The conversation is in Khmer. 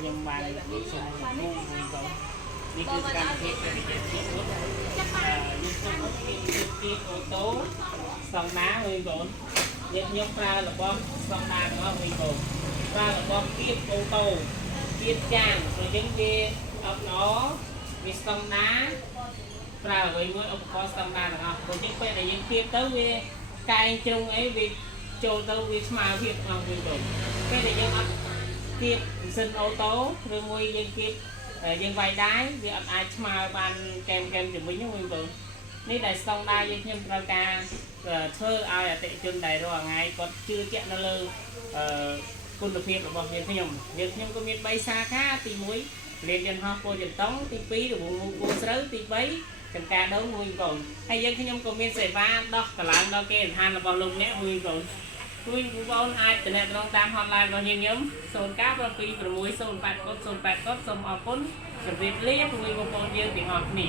ខ្ញុំបានសូមគូមួយបងនេះគឺកម្មវិធីដែលយើងជួបយើងសូមអត់ពីអូតូស្តង់ដាមួយបងខ្ញុំប្រើរបស់ស្តង់ដារបស់មួយបងប្រើរបស់គៀបអូតូគៀបយ៉ាងព្រោះយើងវាអត់ល្អវាស្តង់ដាប្រើអ្វីមួយឧបករណ៍ស្តង់ដាទាំងអស់ព្រោះយើងពេលដែលយើងគៀបទៅវាកែងជ្រុងអីវាចូលទៅវាស្មើភាពអស់មួយបងពេលដែលយើងអត់គៀបម៉ាស៊ីនអូតូឬមួយយើងគៀបយើងវាយដៃវាអត់អាចស្មើបានកែមជំវិញហ្នឹងបងនេះដែលស្តង់ដាយើងខ្ញុំត្រូវការធ្វើឲ្យអតិថិជនដែលរាល់ថ្ងៃគាត់ជឿជាក់នៅលើគុណភាពរបស់យើងខ្ញុំក៏មាន3សាខាទី1រៀនយន្តហោះគោចន្ទង់ទី2រង្វង់មូលគោស្រូវទី3ចំការដូងមួយបងហើយខ្ញុំក៏មានសេវាដោះកន្លងដល់គេដ្ឋានរបស់លោកអ្នកមួយបងបងអាចតំណែងតាម hotline របស់ខ្ញុំ0976080080សូមអរគុណជម្រាបលាជាមួយបងប្អូនយើងទាំងអស់គ្នា